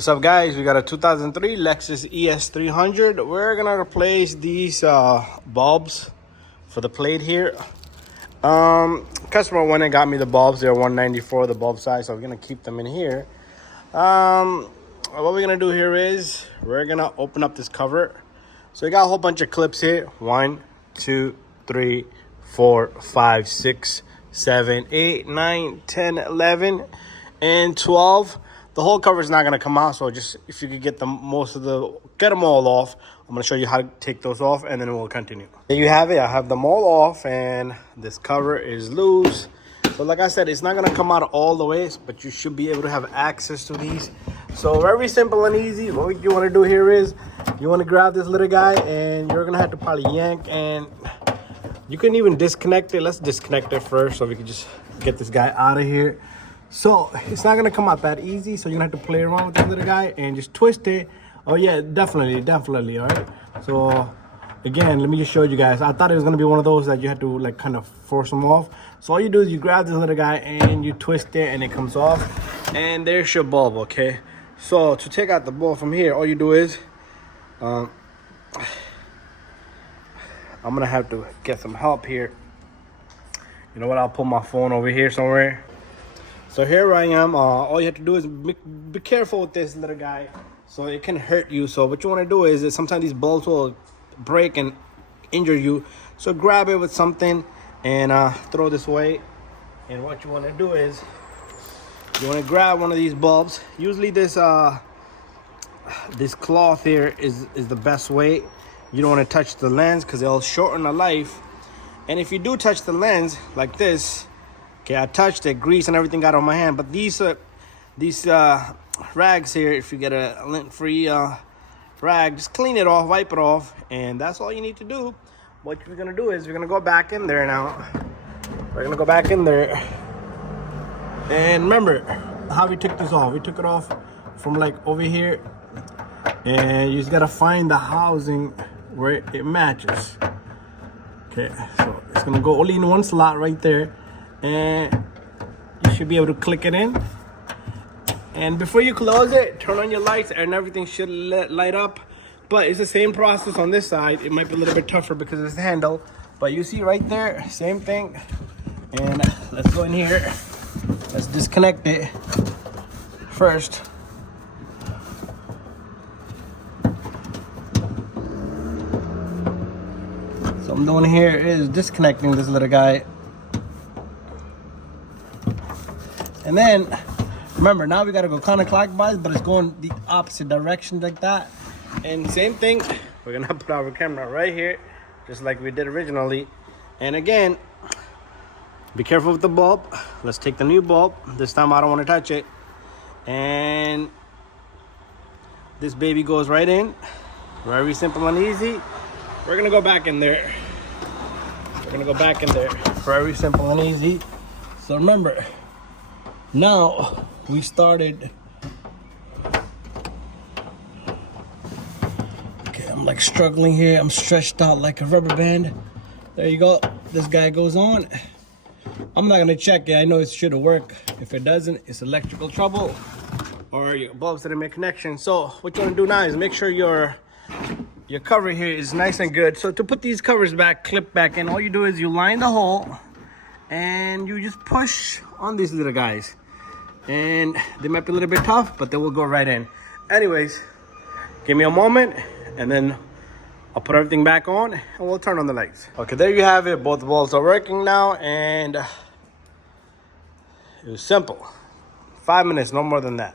What's up, guys? We got a 2003 Lexus ES300. We're gonna replace these bulbs for the plate here. Customer went and got me the bulbs. They're 194, the bulb size, so we're gonna keep them in here. What we're gonna do here is we're gonna open up this cover. So we got a whole bunch of clips here. 1, 2, 3, 4, 5, 6, 7, 8, 9, 10, 11, and 12. The whole cover is not going to come out, so just if you could get them all off. I'm going to show you how to take those off, and then we'll continue. There you have it. I have them all off, and this cover is loose. So like I said, it's not going to come out all the way, but you should be able to have access to these. So very simple and easy. What you want to do here is you want to grab this little guy, and you're going to have to probably yank, and you can even disconnect it. Let's disconnect it first so we can just get this guy out of here. So it's not gonna come out that easy, so you're gonna have to play around with this little guy and just twist it. Oh yeah, definitely, all right? So again, let me just show you guys. I thought it was gonna be one of those that you had to like kind of force them off. So all you do is you grab this little guy and you twist it and it comes off, and there's your bulb, okay? So to take out the bulb from here, all you do is I'm gonna have to get some help here. You know what, I'll put my phone over here somewhere. So here I am. All you have to do is be careful with this little guy, so it can hurt you. So what you want to do is sometimes these bulbs will break and injure you. So grab it with something and throw this away. And what you want to do is you want to grab one of these bulbs. Usually this cloth here is the best way. You don't want to touch the lens because it'll shorten the life. And if you do touch the lens like this, okay, I touched it, grease and everything got on my hand. But these rags here, if you get a lint-free rag, just clean it off, wipe it off, and that's all you need to do. What we're gonna do is we're gonna go back in there now. We're gonna go back in there, and remember how we took this off. We took it off from like over here, and you just gotta find the housing where it matches. Okay, so it's gonna go only in one slot right there. And you should be able to click it in. And before you close it, turn on your lights and everything should light up. But it's the same process on this side. It might be a little bit tougher because of this handle, but you see right there, same thing. And let's go in here. Let's disconnect it first. So I'm doing here is disconnecting this little guy. And then, remember, now we gotta go counterclockwise, but it's going the opposite direction like that. And same thing, we're gonna put our camera right here, just like we did originally. And again, be careful with the bulb. Let's take the new bulb. This time I don't wanna touch it. And this baby goes right in. Very simple and easy. We're gonna go back in there. Very simple and easy. So remember, now we started. Okay, I'm like struggling here. I'm stretched out like a rubber band. There you go. This guy goes on. I'm not gonna check it. I know it should work. If it doesn't, it's electrical trouble or your bulbs didn't make connection. So what you wanna do now is make sure your cover here is nice and good. So to put these covers back, clip back in, all you do is you line the hole and you just push on these little guys. And they might be a little bit tough, but they will go right in. Anyways, give me a moment and then I'll put everything back on and we'll turn on the lights. Okay, there you have it. Both bulbs are working now, and it was simple. 5 minutes, no more than that.